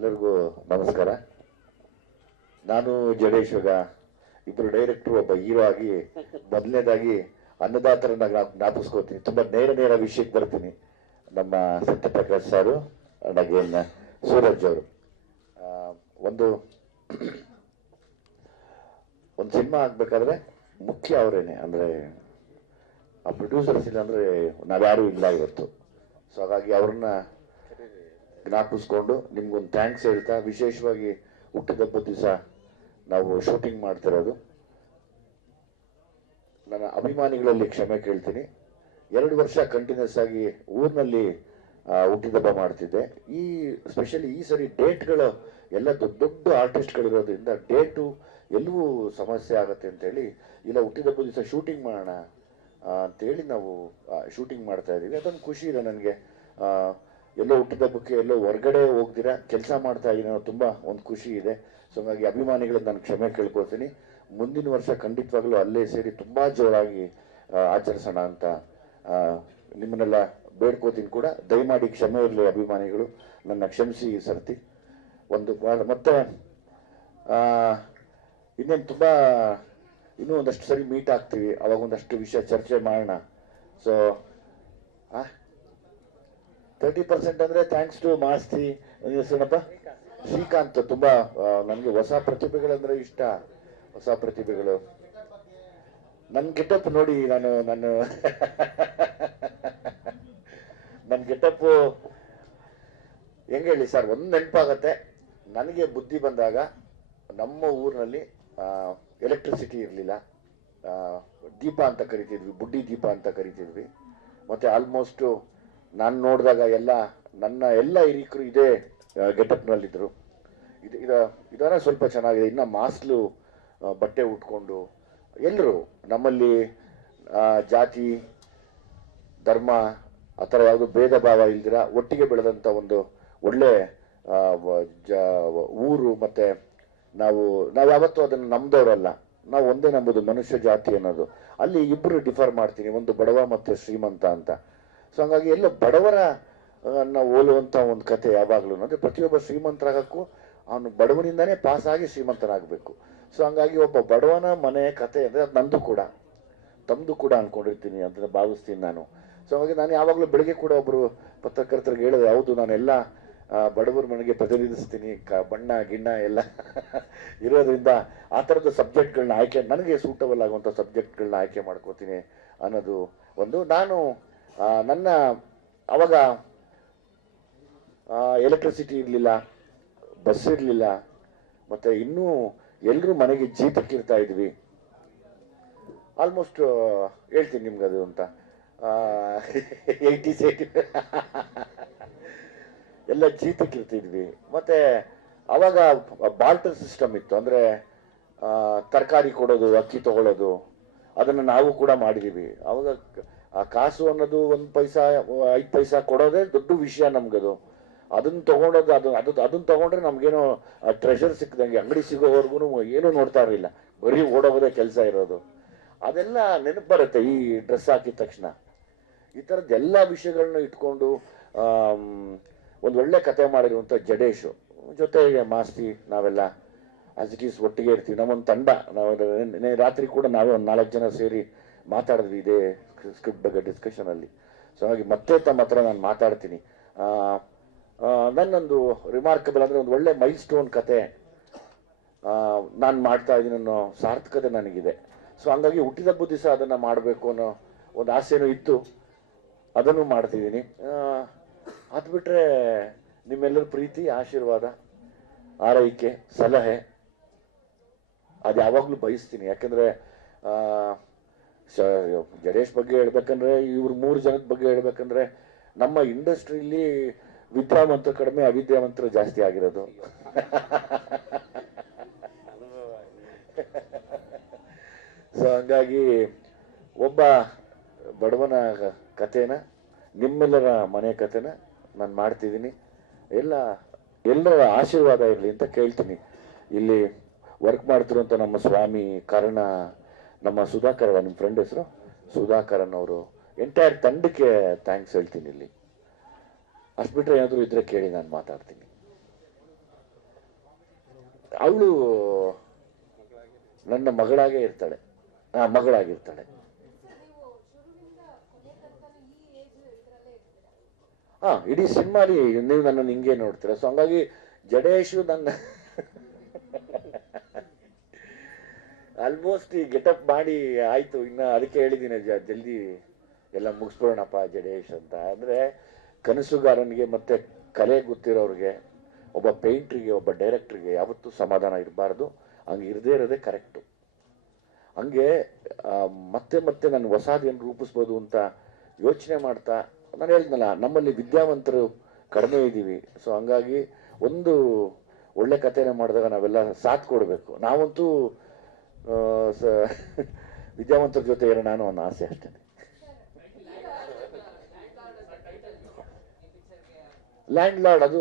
ಎಲ್ಲರಿಗೂ ನಮಸ್ಕಾರ. ನಾನು ಜಡೇಶ್ ಇಬ್ಬರು ಡೈರೆಕ್ಟರ್, ಒಬ್ಬ ಹೀರೋ ಆಗಿ ಮೊದಲನೇದಾಗಿ ಅನ್ನದಾತರನ್ನ ಜ್ಞಾಪಿಸ್ಕೋತೀನಿ. ತುಂಬಾ ನೇರ ವಿಷಯಕ್ಕೆ ಬರ್ತೀನಿ. ನಮ್ಮ ಸತ್ಯಪ್ರಕಾಶ್ ಸಾರು, ಅಗೇನ್ ಸೂರಜ್ ಅವರು. ಒಂದು ಸಿನಿಮಾ ಆಗ್ಬೇಕಾದ್ರೆ ಮುಖ್ಯ ಅವರೇನೆ, ಅಂದ್ರೆ ಆ ಪ್ರೊಡ್ಯೂಸರ್ಸ್ ಇಲ್ಲ ಅಂದ್ರೆ ನಾವ್ಯಾರು ಇಲ್ಲ ಇವತ್ತು. ಸೊ ಹಾಗಾಗಿ ಅವ್ರನ್ನ ಜ್ಞಾಪಿಸ್ಕೊಂಡು ನಿಮ್ಗೊಂದು ಥ್ಯಾಂಕ್ಸ್ ಹೇಳ್ತಾ, ವಿಶೇಷವಾಗಿ ಹುಟ್ಟಿದಬ್ಬದ ದಿವಸ ನಾವು ಶೂಟಿಂಗ್ ಮಾಡ್ತಿರೋದು, ನನ್ನ ಅಭಿಮಾನಿಗಳಲ್ಲಿ ಕ್ಷಮೆ ಕೇಳ್ತೀನಿ. 2 ವರ್ಷ ಕಂಟಿನ್ಯೂಸ್ ಆಗಿ ಊರಿನಲ್ಲಿ ಹುಟ್ಟಿದಬ್ಬ ಮಾಡ್ತಿದ್ದೆ. ಸ್ಪೆಷಲಿ ಈ ಸರಿ ಡೇಟ್ಗಳು ಎಲ್ಲ ದೊಡ್ಡ ಆರ್ಟಿಸ್ಟ್ಗಳಿರೋದ್ರಿಂದ ಡೇಟು ಎಲ್ಲವೂ ಸಮಸ್ಯೆ ಆಗುತ್ತೆ ಅಂತೇಳಿ ಇಲ್ಲ ಹುಟ್ಟಿದಬ್ಬದ ದಿವಸ ಶೂಟಿಂಗ್ ಮಾಡೋಣ ಅಂತೇಳಿ ನಾವು ಶೂಟಿಂಗ್ ಮಾಡ್ತಾ ಇದ್ದೀವಿ. ಅದೊಂದು ಖುಷಿ ಇದೆ ನನಗೆ. ಎಲ್ಲೋ ಹುಟ್ಟಿದಬ್ಬಕ್ಕೆ ಎಲ್ಲೋ ಹೊರಗಡೆ ಹೋಗ್ದಿರಾ ಕೆಲಸ ಮಾಡ್ತಾ ಇದ್ದೀನಿ ಅನ್ನೋ ತುಂಬ ಒಂದು ಖುಷಿ ಇದೆ. ಸೊ ಹಾಗಾಗಿ ಅಭಿಮಾನಿಗಳಿಗೆ ನಾನು ಕ್ಷಮೆ ಕೇಳ್ಕೊಳ್ತೀನಿ. ಮುಂದಿನ ವರ್ಷ ಖಂಡಿತವಾಗ್ಲೂ ಅಲ್ಲೇ ಸೇರಿ ತುಂಬ ಜೋರಾಗಿ ಆಚರಿಸೋಣ ಅಂತ ನಿಮ್ಮನ್ನೆಲ್ಲ ಬೇಡ್ಕೋತೀನಿ ಕೂಡ. ದಯಮಾಡಿ ಕ್ಷಮೆ ಇರಲಿ ಅಭಿಮಾನಿಗಳು, ನನ್ನ ಕ್ಷಮಿಸಿ ಈ ಸರ್ತಿ. ಮತ್ತೆ ಇನ್ನೇನು ಇನ್ನೂ ಒಂದಷ್ಟು ಸರಿ ಮೀಟ್ ಆಗ್ತೀವಿ, ಅವಾಗ ಒಂದಷ್ಟು ವಿಷಯ ಚರ್ಚೆ ಮಾಡೋಣ. ಸೊ 30% ಅಂದ್ರೆ ಥ್ಯಾಂಕ್ಸ್ ಟು ಮಾಸ್ತಿ ಏನಪ್ಪ ಶ್ರೀಕಾಂತ್. ತುಂಬಾ ನನಗೆ ಹೊಸ ಪ್ರತಿಭೆಗಳಂದ್ರೆ ಇಷ್ಟ. ಹೊಸ ಪ್ರತಿಭೆಗಳು ನನ್ನ ಗೆಟಪ್ ನೋಡಿ, ನನ್ನ ಗೆಟಪ್ ಹೆಂಗೆ ಹೇಳಿ ಸರ್, ಒಂದು ನೆನಪಾಗತ್ತೆ. ನನಗೆ ಬುದ್ಧಿ ಬಂದಾಗ ನಮ್ಮ ಊರಿನಲ್ಲಿ ಎಲೆಕ್ಟ್ರಿಸಿಟಿ ಇರಲಿಲ್ಲ. ದೀಪ ಅಂತ ಕರಿತಿದ್ವಿ, ಬುಡ್ಡಿ ದೀಪ ಅಂತ ಕರಿತಿದ್ವಿ. ಮತ್ತೆ ಆಲ್ಮೋಸ್ಟ್ ನಾನು ನೋಡಿದಾಗ ನನ್ನ ಎಲ್ಲ ಹಿರಿಕರು ಇದೇ ಗೆಟಪ್ನಲ್ಲಿದ್ದರು. ಇದರ ಸ್ವಲ್ಪ ಚೆನ್ನಾಗಿದೆ. ಇನ್ನು ಮಾಸ್ಲು ಬಟ್ಟೆ ಉಟ್ಕೊಂಡು ಎಲ್ಲರೂ ನಮ್ಮಲ್ಲಿ ಜಾತಿ ಧರ್ಮ ಆ ಥರ ಯಾವುದು ಭೇದ ಭಾವ ಇಲ್ದಿರ ಒಟ್ಟಿಗೆ ಬೆಳೆದಂಥ ಒಂದು ಒಳ್ಳೆ ಊರು. ಮತ್ತು ನಾವು ಯಾವತ್ತೂ ಅದನ್ನು ನಂಬದವರಲ್ಲ, ನಾವು ಒಂದೇ ನಂಬೋದು ಮನುಷ್ಯ ಜಾತಿ ಅನ್ನೋದು. ಅಲ್ಲಿ ಇಬ್ಬರು ಡಿಫರ್ ಮಾಡ್ತೀನಿ, ಒಂದು ಬಡವ ಮತ್ತು ಶ್ರೀಮಂತ ಅಂತ. ಸೊ ಹಂಗಾಗಿ ಎಲ್ಲ ಬಡವರ ಹೋಲುವಂಥ ಒಂದು ಕತೆ ಯಾವಾಗಲೂ. ಅಂದರೆ ಪ್ರತಿಯೊಬ್ಬ ಶ್ರೀಮಂತರಾಗಕ್ಕೂ ಅವನು ಬಡವನಿಂದನೇ ಪಾಸ್ ಆಗಿ ಶ್ರೀಮಂತನಾಗಬೇಕು. ಸೊ ಹಂಗಾಗಿ ಒಬ್ಬ ಬಡವನ ಮನೆ ಕತೆ ಅಂದರೆ ಅದು ತಮ್ಮದು ಕೂಡ ಅನ್ಕೊಂಡಿರ್ತೀನಿ ಅಂತ ಭಾವಿಸ್ತೀನಿ ನಾನು. ಸೊ ಹಾಗಾಗಿ ನಾನು ಯಾವಾಗಲೂ ಬೆಳಗ್ಗೆ ಕೂಡ ಒಬ್ಬರು ಪತ್ರಕರ್ತರಿಗೆ ಹೇಳಿದೆ, ಹೌದು ನಾನೆಲ್ಲ ಬಡವರ ಮನೆಗೆ ಪ್ರತಿನಿಧಿಸ್ತೀನಿ, ಬಣ್ಣ ಗಿಣ್ಣ ಎಲ್ಲ ಇರೋದ್ರಿಂದ ಆ ಥರದ ಸಬ್ಜೆಕ್ಟ್ಗಳನ್ನ ನನಗೆ ಸೂಟಬಲ್ ಆಗುವಂಥ ಸಬ್ಜೆಕ್ಟ್ಗಳನ್ನ ಆಯ್ಕೆ ಮಾಡ್ಕೋತೀನಿ ಅನ್ನೋದು ಒಂದು. ನಾನು ಅವಾಗ ಎಲೆಕ್ಟ್ರಿಸಿಟಿ ಇರಲಿಲ್ಲ, ಬಸ್ ಇರಲಿಲ್ಲ, ಮತ್ತು ಇನ್ನೂ ಎಲ್ಲರೂ ಮನೆಗೆ ಜೀತಕ್ಕಿರ್ತಾ ಇದ್ವಿ. ಆಲ್ಮೋಸ್ಟ್ ಹೇಳ್ತೀನಿ ನಿಮ್ಗೆ ಅದು ಅಂತ 80s ಎಲ್ಲ ಜೀತಕ್ಕಿರ್ತಿದ್ವಿ. ಮತ್ತು ಅವಾಗ ಬಾಲ್ಟರ್ ಸಿಸ್ಟಮ್ ಇತ್ತು. ಅಂದರೆ ತರಕಾರಿ ಕೊಡೋದು, ಅಕ್ಕಿ ತಗೊಳ್ಳೋದು, ಅದನ್ನು ನಾವು ಕೂಡ ಮಾಡಿದ್ದೀವಿ. ಅವಾಗ ಆ ಕಾಸು ಅನ್ನೋದು 1 ಪೈಸಾ 5 ಪೈಸಾ ಕೊಡೋದೇ ದೊಡ್ಡ ವಿಷಯ ನಮ್ಗದು. ಅದನ್ನು ತಗೊಂಡೋದು ಅದನ್ನು ತಗೊಂಡ್ರೆ ನಮ್ಗೇನೋ ಟ್ರೆಷರ್ ಸಿಕ್ಕದಂಗೆ. ಅಂಗಡಿ ಸಿಗೋವರೆಗೂ ಏನೂ ನೋಡ್ತಾ ಇರಲಿಲ್ಲ, ಬರೀ ಓಡೋಗೋದೇ ಕೆಲಸ ಇರೋದು. ಅದೆಲ್ಲ ನೆನಪು ಬರುತ್ತೆ ಈ ಡ್ರೆಸ್ ಹಾಕಿದ ತಕ್ಷಣ. ಈ ಥರದ್ದು ಎಲ್ಲ ವಿಷಯಗಳನ್ನ ಇಟ್ಕೊಂಡು ಒಂದು ಒಳ್ಳೆ ಕತೆ ಮಾಡಿರುವಂಥ ಜಡೇಶು ಜೊತೆಗೆ ಮಾಸ್ತಿ, ನಾವೆಲ್ಲ ಆಸ್ ಇಟ್ ಈಸ್ ಒಟ್ಟಿಗೆ ಇರ್ತೀವಿ. ನಮ್ಮೊಂದು ತಂಡ. ನಾವು ರಾತ್ರಿ ಕೂಡ ನಾವೇ ಒಂದು 4 ಜನ ಸೇರಿ ಮಾತಾಡಿದ್ವಿ ಇದೇ ಸ್ಕ್ರಿಪ್ಟ್ ಬಗ್ಗೆ ಡಿಸ್ಕಷನಲ್ಲಿ. ಸೊ ಹಾಗಾಗಿ ಮತ್ತೆ ತಮ್ಮ ಹತ್ರ ನಾನು ಮಾತಾಡ್ತೀನಿ. ನನ್ನೊಂದು ರಿಮಾರ್ಕಬಲ್ ಅಂದರೆ ಒಂದು ಒಳ್ಳೆ ಮೈಲ್ ಸ್ಟೋನ್ ಕತೆ ನಾನು ಮಾಡ್ತಾ ಇದ್ದೀನಿ ಅನ್ನೋ ಸಾರ್ಥಕತೆ ನನಗಿದೆ. ಸೊ ಹಂಗಾಗಿ ಹುಟ್ಟಿದಬ್ಬ ದಿವಸ ಅದನ್ನು ಮಾಡಬೇಕು ಅನ್ನೋ ಒಂದು ಆಸೆನೂ ಇತ್ತು, ಅದನ್ನು ಮಾಡ್ತಿದ್ದೀನಿ. ಅದು ಬಿಟ್ಟರೆ ನಿಮ್ಮೆಲ್ಲರ ಪ್ರೀತಿ, ಆಶೀರ್ವಾದ, ಆರೈಕೆ, ಸಲಹೆ ಅದು ಯಾವಾಗಲೂ ಬಯಸ್ತೀನಿ. ಯಾಕೆಂದರೆ ಜಡೇಶ್ ಬಗ್ಗೆ ಹೇಳ್ಬೇಕಂದ್ರೆ, ಇವ್ರು 3 ಜನದ ಬಗ್ಗೆ ಹೇಳ್ಬೇಕಂದ್ರೆ, ನಮ್ಮ ಇಂಡಸ್ಟ್ರಿಯಲ್ಲಿ ವಿದ್ಯಾವಂತರು ಕಡಿಮೆ, ಅವಿದ್ಯಾವಂತರು ಜಾಸ್ತಿ ಆಗಿರೋದು. ಸೊ ಹಂಗಾಗಿ ಒಬ್ಬ ಬಡವನ ಕಥೆನ, ನಿಮ್ಮೆಲ್ಲರ ಮನೆ ಕಥೆನ ನಾನು ಮಾಡ್ತಿದ್ದೀನಿ. ಎಲ್ಲರ ಆಶೀರ್ವಾದ ಇರಲಿ ಅಂತ ಕೇಳ್ತೀನಿ. ಇಲ್ಲಿ ವರ್ಕ್ ಮಾಡ್ತಿರುವಂಥ ನಮ್ಮ ಸ್ವಾಮಿ ಕಾರಣ, ನಮ್ಮ ಸುಧಾಕರ್, ನಿಮ್ಮ ಫ್ರೆಂಡ್ ಹೆಸರು ಸುಧಾಕರನ್ ಅವರು, ಎಂಟೈರ್ ತಂಡಕ್ಕೆ ಥ್ಯಾಂಕ್ಸ್ ಹೇಳ್ತೀನಿ ಇಲ್ಲಿ. ಅಷ್ಟು ಬಿಟ್ಟರೆ ಏನಾದರೂ ಇದ್ರೆ ಕೇಳಿ, ನಾನು ಮಾತಾಡ್ತೀನಿ. ಅವಳು ನನ್ನ ಮಗಳಾಗೇ ಇರ್ತಾಳೆ. ಮಗಳಾಗಿರ್ತಾಳೆ. ಇಡೀ ಸಿನಿಮಾಲಿ ನೀವು ನನ್ನನ್ನು ಹಿಂಗೆ ನೋಡ್ತೀರ. ಸೊ ಹಂಗಾಗಿ ಜಡೇಶು ನನ್ನ ಆಲ್ಮೋಸ್ಟ್ ಈ ಗೆಟಪ್ ಮಾಡಿ ಆಯ್ತು. ಇನ್ನು ಅದಕ್ಕೆ ಹೇಳಿದ್ದೀನಿ ಜಲ್ದಿ ಎಲ್ಲ ಮುಗಿಸ್ಬಿಡೋಣಪ್ಪ ಜಡೇಶ್ ಅಂತ. ಅಂದ್ರೆ ಕನಸುಗಾರನಿಗೆ ಮತ್ತೆ ಕಲೆ ಗೊತ್ತಿರೋರಿಗೆ, ಒಬ್ಬ ಪೇಂಟ್ರಿಗೆ, ಒಬ್ಬ ಡೈರೆಕ್ಟ್ರಿಗೆ ಯಾವತ್ತೂ ಸಮಾಧಾನ ಇರಬಾರ್ದು. ಹಂಗೆ ಇರದೇ ಇರೋದೇ ಕರೆಕ್ಟು. ಹಂಗೆ ಮತ್ತೆ ಮತ್ತೆ ನಾನು ಹೊಸದೇನು ರೂಪಿಸ್ಬೋದು ಅಂತ ಯೋಚನೆ ಮಾಡ್ತಾ, ನಾನು ಹೇಳಿದ್ನಲ್ಲ, ನಮ್ಮಲ್ಲಿ ವಿದ್ಯಾವಂತರು ಕಡಿಮೆ ಇದ್ದೀವಿ. ಸೊ ಹಂಗಾಗಿ ಒಂದು ಒಳ್ಳೆ ಕಥೆನ ಮಾಡಿದಾಗ ನಾವೆಲ್ಲ ಸಾಥ್ ಕೊಡಬೇಕು. ನಾವಂತೂ ವಿದ್ಯಾವಂತರ ಜೊತೆ ಇರೋಣ ಅನ್ನೋ ಒಂದು ಆಸೆ ಅಷ್ಟೇ. ಲ್ಯಾಂಡ್ ಲಾರ್ಡ್ ಅದು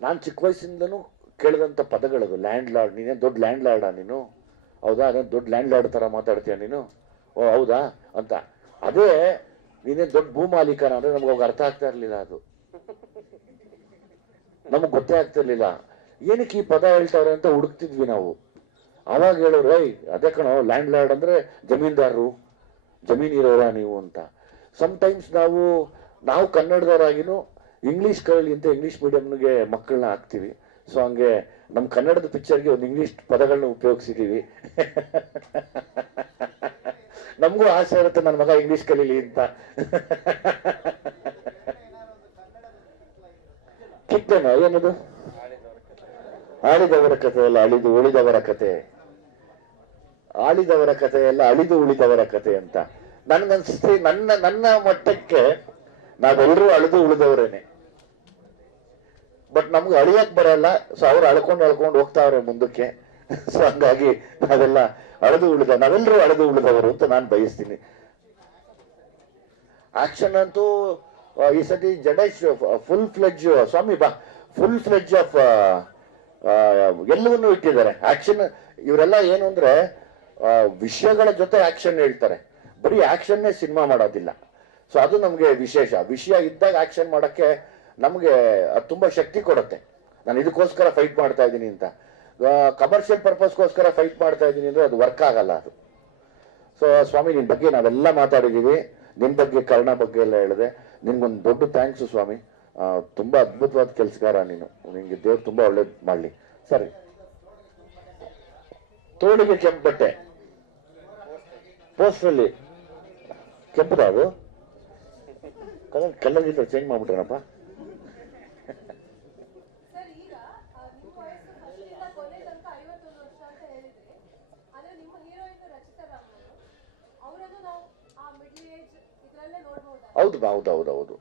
ನಾನು ಚಿಕ್ಕ ವಯಸ್ಸಿಂದನೂ ಕೇಳಿದಂಥ ಪದಗಳದು. ಲ್ಯಾಂಡ್ ಲಾರ್ಡ್, ನೀನೇನು ದೊಡ್ಡ ಲ್ಯಾಂಡ್ ಲಾರ್ಡಾ ನೀನು? ಹೌದಾ, ಅದೇನು ದೊಡ್ಡ ಲ್ಯಾಂಡ್ ಲಾರ್ಡ್ ಥರ ಮಾತಾಡ್ತೀಯ ನೀನು? ಓ ಹೌದಾ ಅಂತ. ಅದೇ ನೀನೇನು ದೊಡ್ಡ ಭೂ ಮಾಲೀಕನ ಅಂದರೆ ನಮ್ಗೆ ಅವಾಗ ಅರ್ಥ ಆಗ್ತಾ ಇರಲಿಲ್ಲ. ಅದು ನಮಗೆ ಗೊತ್ತೇ ಆಗ್ತಿರ್ಲಿಲ್ಲ. ಏನಕ್ಕೆ ಈ ಪದ ಹೇಳ್ತಾರೆ ಅಂತ ಹುಡುಕ್ತಿದ್ವಿ ನಾವು. ಅವಾಗ ಹೇಳೋರು, ಅದೇ ಕಣೋ ಲ್ಯಾಂಡ್ ಲಾರ್ಡ್ ಅಂದರೆ ಜಮೀನ್ದಾರರು, ಜಮೀನಿರೋರ ನೀವು ಅಂತ. ಸಮ್ಟೈಮ್ಸ್ ನಾವು ಕನ್ನಡದವರಾಗಿನೂ ಇಂಗ್ಲೀಷ್ ಕಲೀಲಿ ಅಂತ ಇಂಗ್ಲೀಷ್ ಮೀಡಿಯಂಗೆ ಮಕ್ಕಳನ್ನ ಹಾಕ್ತೀವಿ. ಸೊ ಹಂಗೆ ನಮ್ಮ ಕನ್ನಡದ ಪಿಕ್ಚರ್ಗೆ ಒಂದು ಇಂಗ್ಲೀಷ್ ಪದಗಳನ್ನ ಉಪಯೋಗಿಸಿದೀವಿ. ನಮಗೂ ಆಸೆ ಇರುತ್ತೆ ನನ್ನ ಮಗ ಇಂಗ್ಲೀಷ್ ಕಲೀಲಿ ಅಂತ. ಕಿತ್ತೇನೋ ಏನದು? ಆಳಿದವರ ಕಥೆ ಎಲ್ಲ ಅಳಿದು ಉಳಿದವರ ಕತೆ, ಆಳಿದವರ ಕಥೆ ಎಲ್ಲ ಅಳಿದು ಉಳಿದವರ ಕತೆ ಅಂತ. ನನ್ಗನ್ಸುತ್ತೆ ನನ್ನ ಮಟ್ಟಕ್ಕೆ ನಾವೆಲ್ಲರೂ ಅಳಿದು ಉಳಿದವರೇನೆ. ಬಟ್ ನಮ್ಗೆ ಅಳಿಯಕ್ ಬರಲ್ಲ. ಸೊ ಅವ್ರು ಅಳ್ಕೊಂಡು ಹೋಗ್ತಾವ್ರೆ ಮುಂದಕ್ಕೆ. ಸೊ ಹಂಗಾಗಿ ನಾವೆಲ್ಲ ನಾವೆಲ್ಲರೂ ಅಳೆದು ಉಳಿದವರು ಅಂತ ನಾನು ಬಯಸ್ತೀನಿ. ಆಕ್ಷನ್ ಅಂತೂ ಈ ಸತಿ ಜಡೇಶ್ ಫುಲ್ ಫ್ಲೆಡ್ಜ್ ಆಫ್ ಎಲ್ಲವನ್ನೂ ಇಟ್ಟಿದ್ದಾರೆ. ಆಕ್ಷನ್ ಇವರೆಲ್ಲ ಏನು ಅಂದ್ರೆ ವಿಷಯಗಳ ಜೊತೆ ಆಕ್ಷನ್ ಹೇಳ್ತಾರೆ, ಬರೀ ಆಕ್ಷನ್ನೇ ಸಿನಿಮಾ ಮಾಡೋದಿಲ್ಲ. ಸೊ ಅದು ನಮ್ಗೆ ವಿಷಯ ಇದ್ದಾಗ ಆಕ್ಷನ್ ಮಾಡಕ್ಕೆ ನಮ್ಗೆ ಅದು ತುಂಬಾ ಶಕ್ತಿ ಕೊಡುತ್ತೆ. ನಾನು ಇದಕ್ಕೋಸ್ಕರ ಫೈಟ್ ಮಾಡ್ತಾ ಇದ್ದೀನಿ ಅಂತ, ಕಮರ್ಷಿಯಲ್ ಪರ್ಪಸ್ಗೋಸ್ಕರ ಫೈಟ್ ಮಾಡ್ತಾ ಇದ್ದೀನಿ ಅಂದ್ರೆ ಅದು ವರ್ಕ್ ಆಗಲ್ಲ ಅದು. ಸೊ ಸ್ವಾಮಿ, ನಿನ್ ಬಗ್ಗೆ ನಾವೆಲ್ಲ ಮಾತಾಡಿದೀವಿ. ನಿನ್ ಬಗ್ಗೆ, ಕರ್ಣ ಬಗ್ಗೆ ಎಲ್ಲ ಹೇಳಿದೆ. ನಿನ್ಗೊಂದು ದೊಡ್ಡ ಥ್ಯಾಂಕ್ಸ್ ಸ್ವಾಮಿ. ತುಂಬಾ ಅದ್ಭುತವಾದ ಕೆಲಸಗಾರ ನೀನು. ನಿನ್ಗೆ ದೇವ್ರು ತುಂಬಾ ಒಳ್ಳೇದು ಮಾಡ್ಲಿ. ಸರಿ, ತೋಳಿಗೆ ಕೆಂಪು ಬಟ್ಟೆ, ಪೋಸ್ಟಲ್ಲಿ ಕೆಂಪುದ ಅದು ಕಲರ್ ಚೇಂಜ್ ಮಾಡ್ಬಿಟ್ರನಪ್ಪ. ಹೌದು.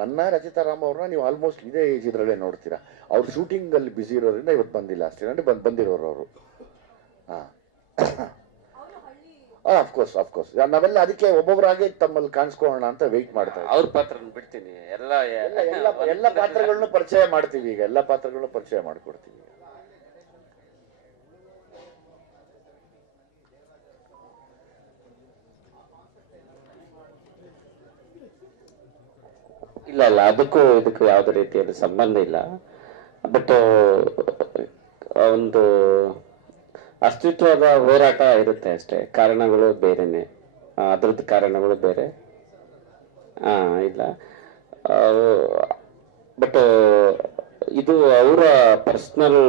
ನನ್ನ ರಚಿತಾ ರಾಮ್ ಅವ್ರನ್ನ ನೀವು ಆಲ್ಮೋಸ್ಟ್ ಇದೇ ಏಜ್ ಇದ್ರಲ್ಲೇ ನೋಡ್ತೀರಾ. ಅವ್ರು ಶೂಟಿಂಗ್ ಅಲ್ಲಿ ಬಿಸಿ ಇರೋದ್ರಿಂದ ಇವತ್ತು ಬಂದಿಲ್ಲ ಅಷ್ಟೇ. ಅಂದ್ರೆ ಬಂದಿರೋರು ಅವರು. ಅಫ್ಕೋರ್ಸ್ ನಾವೆಲ್ಲ ಅದಕ್ಕೆ ಒಬ್ಬೊಬ್ಬರಾಗೆ ತಮ್ಮಲ್ಲಿ ಕಾಣಿಸ್ಕೊಳ್ಳೋಣ ಅಂತ ವೆಯ್ಟ್ ಮಾಡ್ತಾ ಇದ್ದೀವಿ. ಅವ್ರ ಪಾತ್ರ ಬಿಡ್ತೀನಿ, ಎಲ್ಲ ಪಾತ್ರಗಳನ್ನು ಪರಿಚಯ ಮಾಡ್ತೀವಿ. ಈಗ ಎಲ್ಲ ಪಾತ್ರಗಳನ್ನು ಪರಿಚಯ ಮಾಡ್ಕೊಡ್ತೀವಿ. ಇಲ್ಲ ಅದಕ್ಕೂ ಇದಕ್ಕೂ ಯಾವುದೇ ರೀತಿಯಲ್ಲಿ ಸಂಬಂಧ ಇಲ್ಲ. ಬಟ್ ಒಂದು ಅಸ್ತಿತ್ವದ ಹೋರಾಟ ಇರುತ್ತೆ ಅಷ್ಟೇ. ಕಾರಣಗಳು ಬೇರೆನೆ, ಅದ್ರದ್ದು ಕಾರಣಗಳು ಬೇರೆ. ಇಲ್ಲ ಬಟ್ ಇದು ಅವರ ಪರ್ಸನಲ್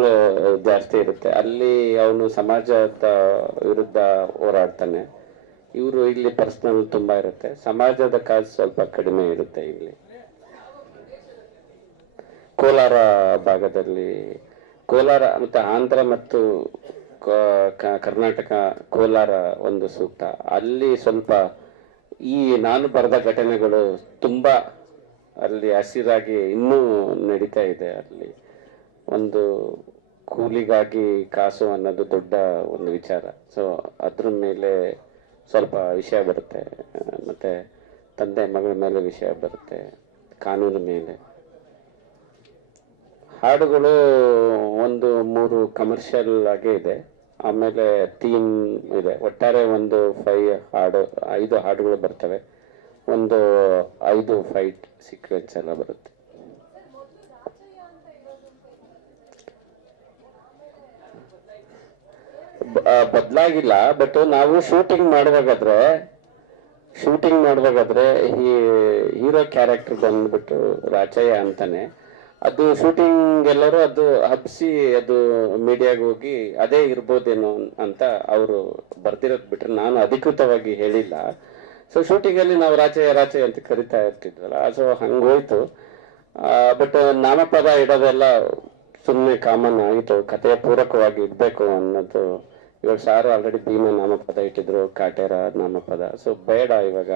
ಜಾಸ್ತಿ ಇರುತ್ತೆ. ಅಲ್ಲಿ ಅವನು ಸಮಾಜದ ವಿರುದ್ಧ ಹೋರಾಡ್ತಾನೆ. ಇವರು ಇಲ್ಲಿ ಪರ್ಸನಲ್ ತುಂಬಾ ಇರುತ್ತೆ. ಸಮಾಜದ ಕಾಸು ಸ್ವಲ್ಪ ಕಡಿಮೆ ಇರುತ್ತೆ. ಇಲ್ಲಿ ಕೋಲಾರ ಭಾಗದಲ್ಲಿ, ಕೋಲಾರ ಮತ್ತೆ ಆಂಧ್ರ ಮತ್ತು ಕರ್ನಾಟಕ, ಕೋಲಾರ ಒಂದು ಸೂಕ್ತ. ಅಲ್ಲಿ ಸ್ವಲ್ಪ ಈ ನಾನು ಬರೆದ ಘಟನೆಗಳು ತುಂಬಾ ಅಲ್ಲಿ ಹಸಿರಾಗಿ ಇನ್ನೂ ನಡೀತಾ ಇದೆ. ಅಲ್ಲಿ ಒಂದು ಕೂಲಿಗಾಗಿ ಕಾಸು ಅನ್ನೋದು ದೊಡ್ಡ ಒಂದು ವಿಚಾರ. ಸೊ ಅದ್ರ ಮೇಲೆ ಸ್ವಲ್ಪ ವಿಷಯ ಬರುತ್ತೆ. ಮತ್ತೆ ತಂದೆ ಮಗಳ ಮೇಲೆ ವಿಷಯ ಬರುತ್ತೆ, ಕಾನೂನು ಮೇಲೆ. ಹಾಡುಗಳು ಒಂದು 3 ಕಮರ್ಷಿಯಲ್ ಆಗೇ ಇದೆ. ಆಮೇಲೆ ಥೀಮ್ ಇದೆ. ಒಟ್ಟಾರೆ ಒಂದು 5 ಹಾಡುಗಳು ಬರ್ತವೆ. ಒಂದು 5 ಫೈಟ್ ಸೀಕ್ವೆನ್ಸ್ ಎಲ್ಲ ಬರುತ್ತೆ. ಬದಲಾಗಿಲ್ಲ. ಬಟ್ ನಾವು ಶೂಟಿಂಗ್ ಮಾಡುವಾಗಾದ್ರೆ ಹೀರೋ ಕ್ಯಾರೆಕ್ಟರ್ ಬಂದ್ಬಿಟ್ಟು ರಾಚಯ್ಯ ಅಂತಾನೆ. ಅದು ಶೂಟಿಂಗ್ ಎಲ್ಲರೂ ಅದು ಹಬ್ಸಿ ಅದು ಮೀಡಿಯಾಗ ಹೋಗಿ ಅದೇ ಇರ್ಬೋದೇನೋ ಅಂತ ಅವರು ಬರ್ದಿರೋದ್ ಬಿಟ್ರೆ ನಾನು ಅಧಿಕೃತವಾಗಿ ಹೇಳಿಲ್ಲ. ಸೊ ಶೂಟಿಂಗ್ ಅಲ್ಲಿ ನಾವು ರಾಚಯ್ಯ ಅಂತ ಕರಿತಾ ಇರ್ತಿದ್ವಲ್ಲ, ಸೊ ಹಂಗೋಯ್ತು. ಬಟ್ ನಾಮಪದ ಇಡೋದೆಲ್ಲ ಸುಮ್ಮನೆ ಕಾಮನ್ ಆಗಿತ್ತು. ಕಥೆಯ ಪೂರಕವಾಗಿ ಇಡ್ಬೇಕು ಅನ್ನೋದು. ಇವಾಗ ಸಾರು ಆಲ್ರೆಡಿ ಭೀಮ ನಾಮಪದ ಇಟ್ಟಿದ್ರು, ಕಾಟೇರ ನಾಮಪದ. ಸೊ ಬೇಡ, ಇವಾಗ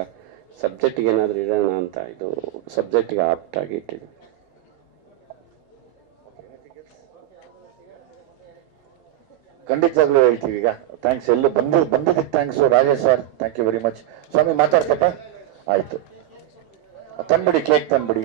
ಸಬ್ಜೆಕ್ಟ್ಗೆ ಏನಾದ್ರು ಇಡೋಣ ಅಂತ ಇದು ಸಬ್ಜೆಕ್ಟ್ಗೆ ಆಪ್ಟ್ ಆಗಿ ಇಟ್ಟಿದ್ವಿ. ಖಂಡಿತವಾಗ್ಲೂ ಹೇಳ್ತೀವಿ. ಈಗ ಥ್ಯಾಂಕ್ಸ್, ಎಲ್ಲ ಬಂದಿದ್ದಕ್ಕೆ thanks Rajesh sir, thank you very much. ಸ್ವಾಮಿ ಮಾತಾಡ್ತಪ್ಪ. ಆಯ್ತು, ತಂದ್ಬಿಡಿ, ಕೇಕ್ ತಂದ್ಬಿಡಿ.